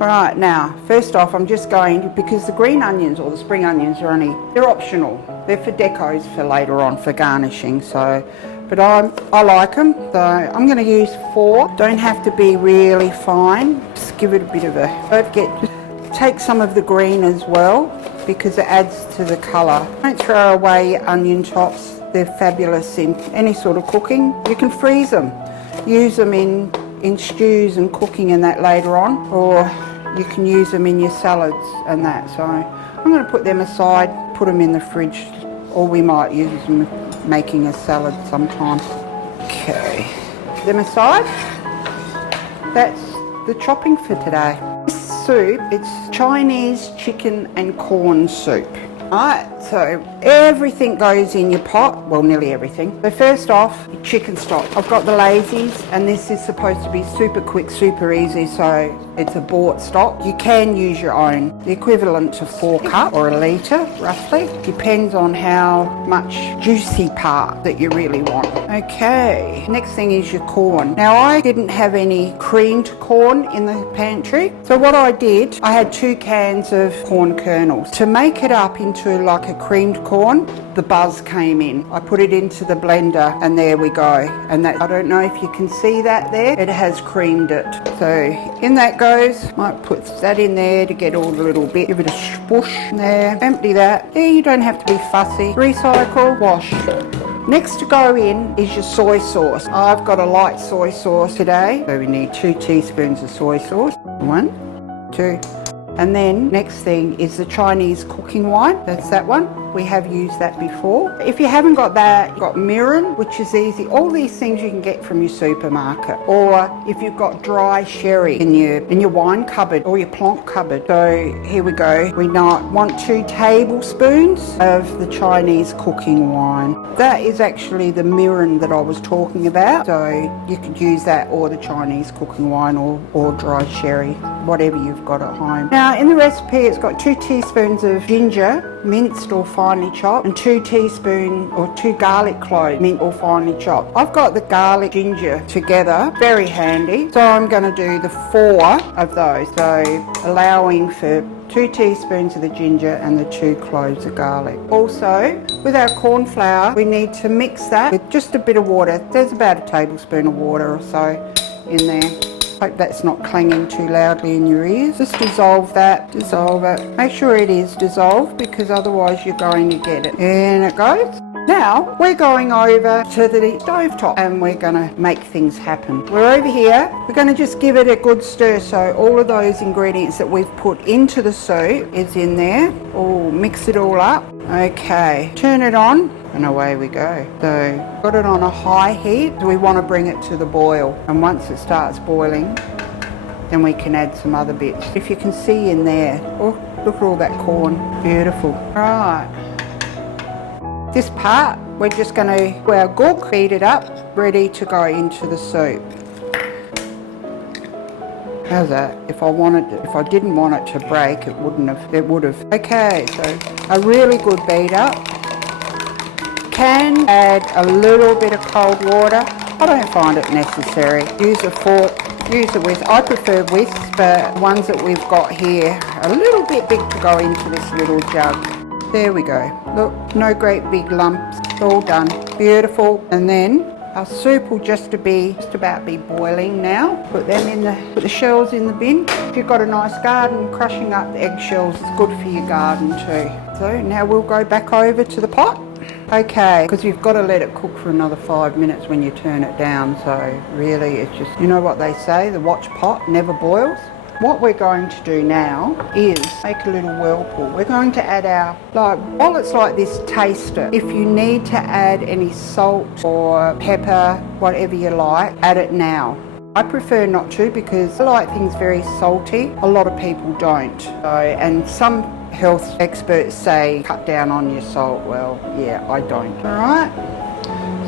Alright, now, first off, I'm just going, because the green onions or the spring onions are they're optional. They're for decos for later on, for garnishing, so, but I like them, so I'm going to use 4. Don't have to be really fine, just give it a bit of a, take some of the green as well, because it adds to the colour. Don't throw away onion tops, they're fabulous in any sort of cooking. You can freeze them, use them in stews and cooking and that later on, or you can use them in your salads and that. So I'm going to put them aside, put them in the fridge, or we might use them making a salad sometime. Okay, them aside. That's the chopping for today. This soup, it's Chinese chicken and corn soup. Alright, so everything goes in your pot, well nearly everything. So first off, chicken stock. I've got the Lazies, and this is supposed to be super quick, super easy, so it's a bought stock. You can use your own. The equivalent to 4 cups or a litre, roughly. Depends on how much juicy part that you really want. Okay, next thing is your corn. Now I didn't have any creamed corn in the pantry, so what I did, I had 2 cans of corn kernels. To make it up into like a creamed corn, the buzz came in. I put it into the blender and there we go. And that, I don't know if you can see that there, it has creamed it. So in that goes, might put that in there to get all the little bit, give it a swoosh there, empty that. There, you don't have to be fussy. Recycle, wash. Next to go in is your soy sauce. I've got a light soy sauce today, so we need 2 teaspoons of soy sauce. 1, 2. And then next thing is the Chinese cooking wine. That's that one. We have used that before. If you haven't got that, you've got Mirin, which is easy. All these things you can get from your supermarket. Or if you've got dry sherry in your wine cupboard or your plonk cupboard. So here we go. We want 2 tablespoons of the Chinese cooking wine. That is actually the Mirin that I was talking about. So you could use that or the Chinese cooking wine or dry sherry, whatever you've got at home. Now in the recipe it's got 2 teaspoons of ginger, minced or finely chopped, and 2 teaspoons or 2 garlic cloves, minced or finely chopped. I've got the garlic ginger together, very handy, so I'm going to do the 4 of those, so allowing for 2 teaspoons of the ginger and the 2 cloves of garlic. Also, with our corn flour, we need to mix that with just a bit of water. There's about a tablespoon of water or so in there. Hope that's not clanging too loudly in your ears. Just dissolve that, dissolve it. Make sure it is dissolved because otherwise you're going to get it. In it goes. Now we're going over to the stovetop and we're going to make things happen. We're over here. We're going to just give it a good stir so all of those ingredients that we've put into the soup is in there. Oh, mix it all up. Okay, turn it on. And away we go. So got it on a high heat. We want to bring it to the boil. And once it starts boiling, then we can add some other bits. If you can see in there, oh, look at all that corn. Beautiful. All right. This part, we're just going to do our gook, beat it up, ready to go into the soup. How's that? If I didn't want it to break, it would have. Okay, so a really good beat up. Can add a little bit of cold water. I don't find it necessary. Use a fork, use a whisk. I prefer whisks, but ones that we've got here are a little bit big to go into this little jug. There we go. Look, no great big lumps. It's all done. Beautiful. And then our soup will just about be boiling now. Put the shells in the bin. If you've got a nice garden, crushing up the eggshells is good for your garden too. So now we'll go back over to the pot. Okay, because you've got to let it cook for another 5 minutes when you turn it down. So really it's just, you know what they say, the watch pot never boils. What we're going to do now is make a little whirlpool. We're going to add while it's like this, taste it. If you need to add any salt or pepper, whatever you like, add it now. I prefer not to because I like things very salty. A lot of people don't. And some health experts say cut down on your salt. Well, yeah, I don't. All right.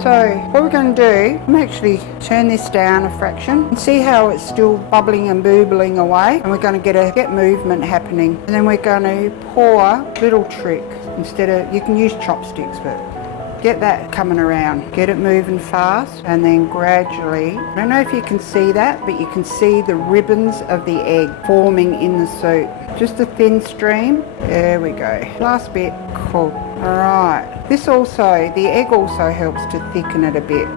So what we're going to do, I'm actually turn this down a fraction and see how it's still bubbling and boobling away. And we're going to get movement happening. And then we're going to pour, little trick, you can use chopsticks, but Get that coming around. Get it moving fast, and then gradually, I don't know if you can see that, but you can see the ribbons of the egg forming in the soup. Just a thin stream. There we go. Last bit. Cool. Alright. This also, the egg also helps to thicken it a bit.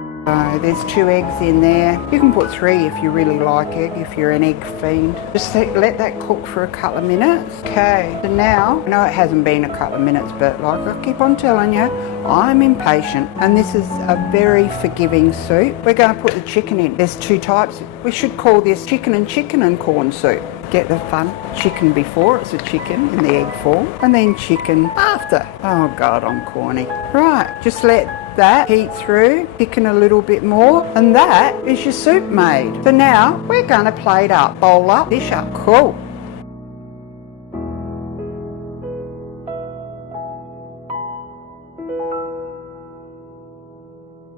There's 2 eggs in there. You can put 3 if you really like egg, if you're an egg fiend. Just let that cook for a couple of minutes. Okay, so now, I know it hasn't been a couple of minutes, but like I keep on telling you, I'm impatient. And this is a very forgiving soup. We're going to put the chicken in. There's 2 types. We should call this chicken and corn soup. Get the fun. Chicken before it's a chicken in the egg form, and then chicken after. Oh God, I'm corny. Right, just let that heat through, thicken a little bit more, and that is your soup made. So now we're going to plate up, bowl up, dish up. Cool.